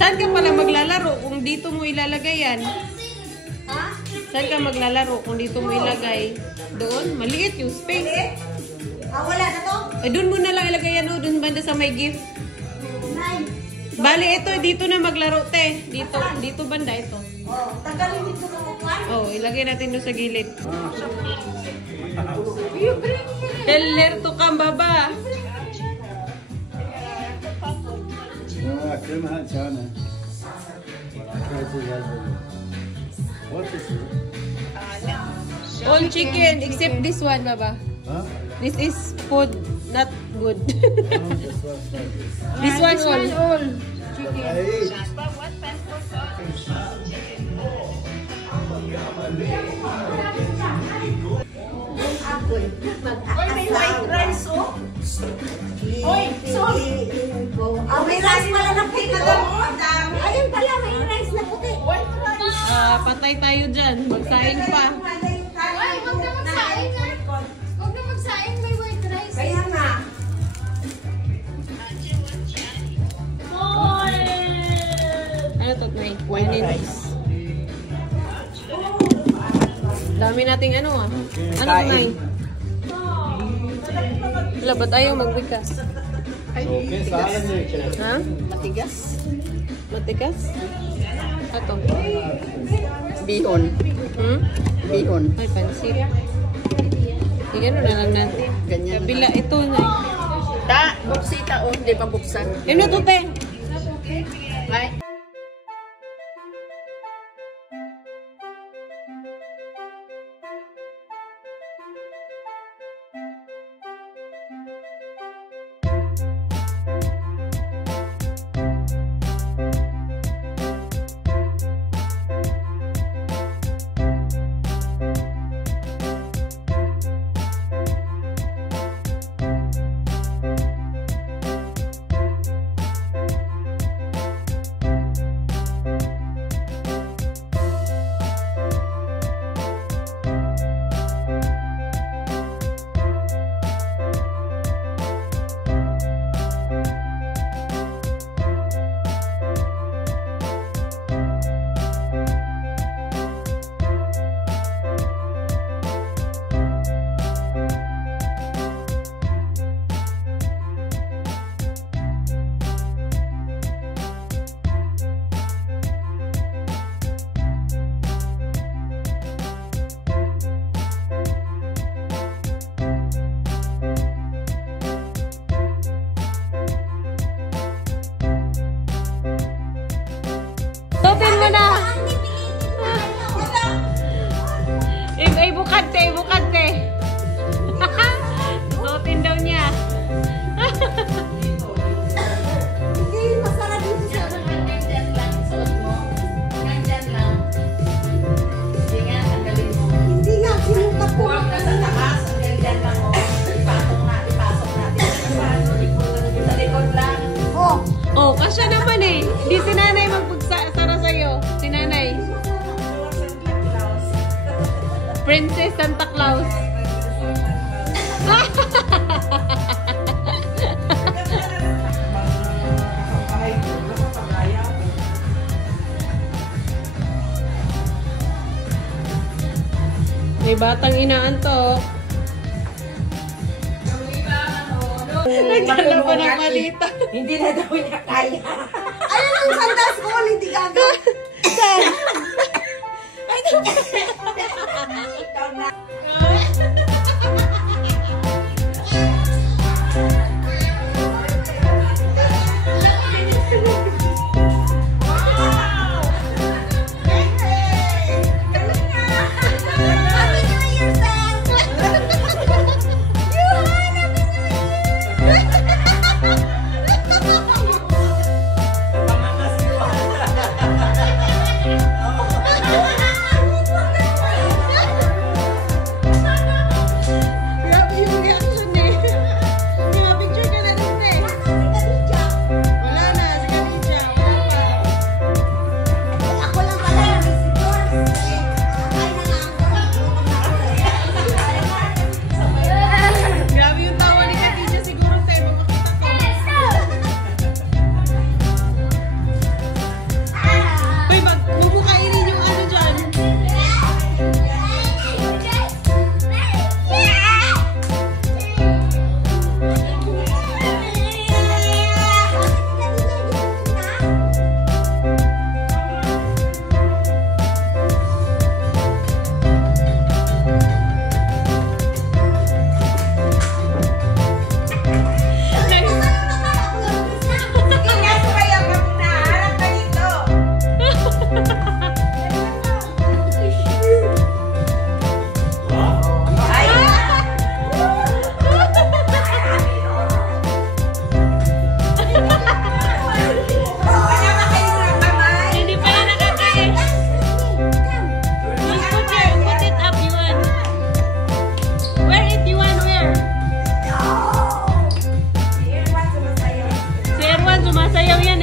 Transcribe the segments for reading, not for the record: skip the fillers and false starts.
Saan ka pala maglalaro kung dito mo ilalagay yan? Ha? Saan ka maglalaro kung dito mo ilagay? Doon? Maliit yung space. Wala na to? Doon mo na lang ilagay yan, doon banda sa may gift. Bali, ito, dito na maglaro, te. Dito banda, ito. Tagalin dito ng upuan. Ilagay natin doon sa gilid. Heller to kambaba. All chicken except this one, baba. Huh? This is food not good. This one all. Oy, may white rice, oh. Oy, sorry. May rice pala na puti. Ayun pala, may rice na puti. White rice. Patay tayo dyan. Magsaing pa. Ay, huwag na magsaing nga. Huwag na magsaing, may white rice. Kaya nga. Ano to, Nay? Wine and rice. Dami nating ano ah. Ano to, Nay? Wala, ba't ayaw magbigas? Okay, saan mo yun? Ha? Matigas. Matigas? Ato. Bihon. Bihon. Ay, pansit. Igano na lang natin. Ganyan. Kabila ito, Nay. Buksita, oh. Hindi pa buksan. Ano to, te? Ay. Totin mo na! Ay, bukante, bukante. Totin daw niya. Hindi, masara dito siya. Nandyan lang, suot mo. Nandyan lang. Hindi nga, tanggalin mo. Hindi nga, sinukat ko. Huwag na sa taas, nandyan lang mo. Ipasok natin. Sa likod lang. Oh, kasya naman eh. Hindi si nanay magpagsara sa'yo. Si nanay. Princess Santa Claus. May batang inaantok. Nagdala pa ng malita. Hindi na daw niya kaya. Ayun ang sandas ko, hindi gaga. Saan?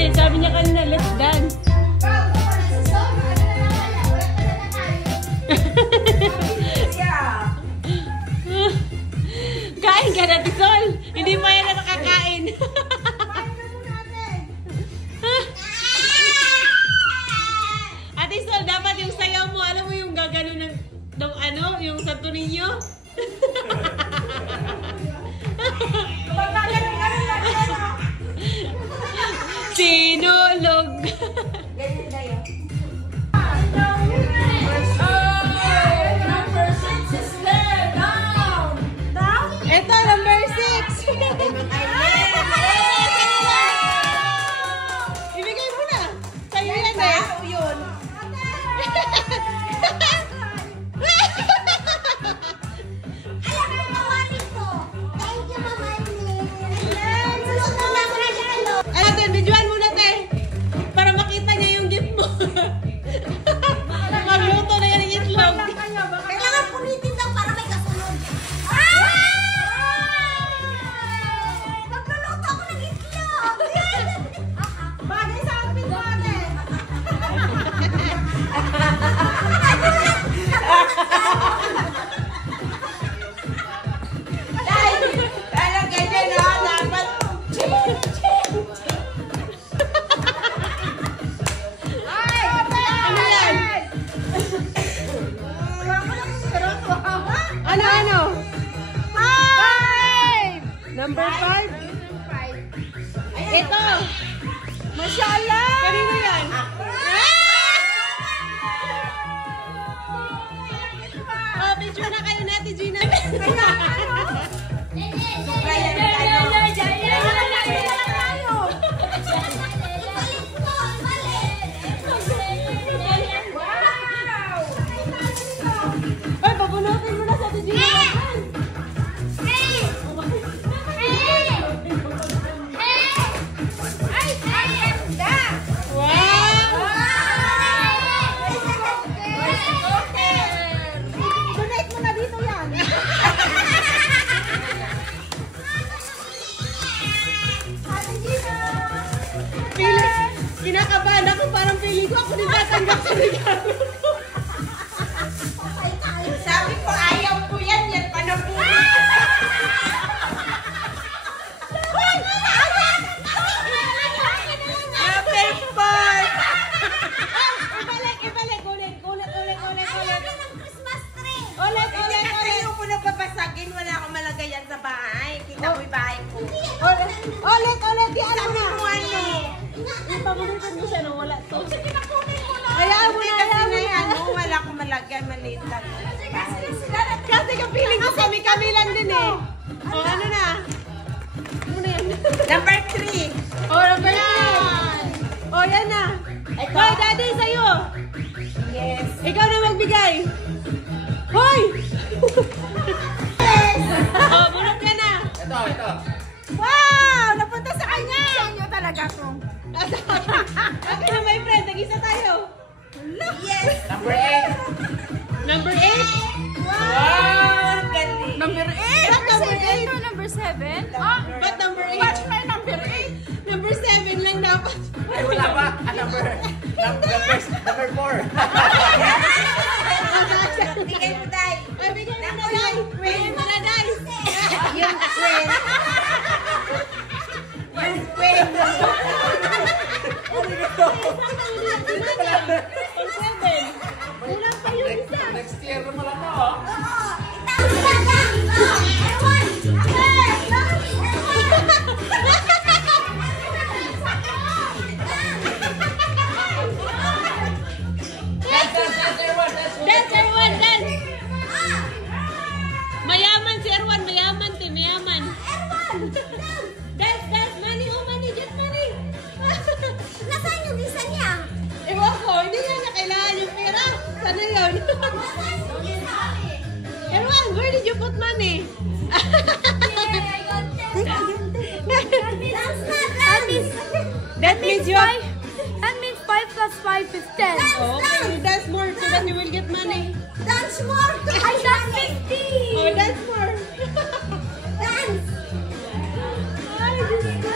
Eh, sabi niya kanina, let's dance. Kain ka na, Tisol. Hindi pa yan na nakakain. Ate Sol, dapat yung sayaw mo, alam mo yung gagano ng ano, yung Santo Niño? Sinulog. Ito, number 6. Ibigay mo na. Sa'yo yan eh. Yun. Ano din, videoan mo na te. Para makita niya yung gift mo. Magluto na yan ng itlog. Kailangan punitin lang para may kasunod. Nagluluto ako ng itlog. Bagay sa outfit mo, ate. Talagang ganyan na dapat. Ano yan? Ano? Number 5? Ito. Mashallah! Kanino yan? Oh, picture na kayo natin, Gina. Ay, pabunutin mo na sa atin, Gina. Wow! Donate mo na dito yan. Pili, kinakabahan ako, parang pili ko ako din tatanggap sa regalo. Sabi ko, ayaw ko yan. Yan pa na po. Number 4! Ibalik, ulit. Ulit. Kayo ko nagpapasagin. Wala akong malagayan sa bahay. Kita mo yung bahay ko. Ulit, di ano na. Sabi mo ano? Ipabunutin mo siya nung wala to. Sige, nakunin mo na. Hayaan mo na, Kasi hayaan mo na na. ano, wala akong malagyan. Maliit lang. Kasi kapiling ko kami lang din eh. O ano na? Ano na yan? Number 3. O, number 3. O, yan na. Hoy, daddy, sa'yo. Yes. Ikaw na magbigay. Hoy! O, bunot ka na. Ito. Wow! Napunta sa kanya! Sa inyo talaga ko. Okay na, my friend. Nag-isa tayo. Yes! Number 8. Number 8. Wow! Galing! Number 8! Ba't number 8? Number 7? Ba't number 8? What's my number 8? Number 7 lang dapat. Ay, wala pa. Number 4. Bigay mo, Day. Ay, bigyan mo na, Day. Bigyan mo na, Day. Yung friend. Yung friend. Pag 7. Kulang pa yung isa. Next year naman ako. Dance, Erwan, dance. Mayaman si Erwan, mayaman. Dance, money, just money. Nasaan yung isa niya? Ewan ko, hindi niya kailangan yung pera. Sana yun. Erwan, where did you put money? That means you have... That means 5 plus 5 is 10. Oh, okay, you dance more so that you will get money. Dance more to I got 50! Oh, dance more. Dance! Ay, Diyos ko.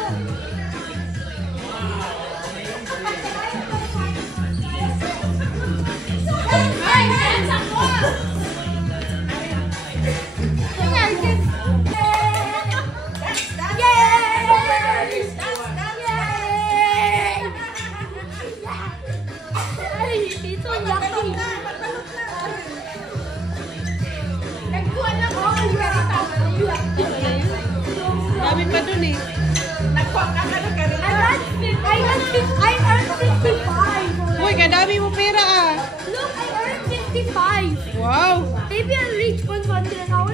dami mo pera ah. Look, I earned 55. Wow. Maybe I'll reach 100 an hour.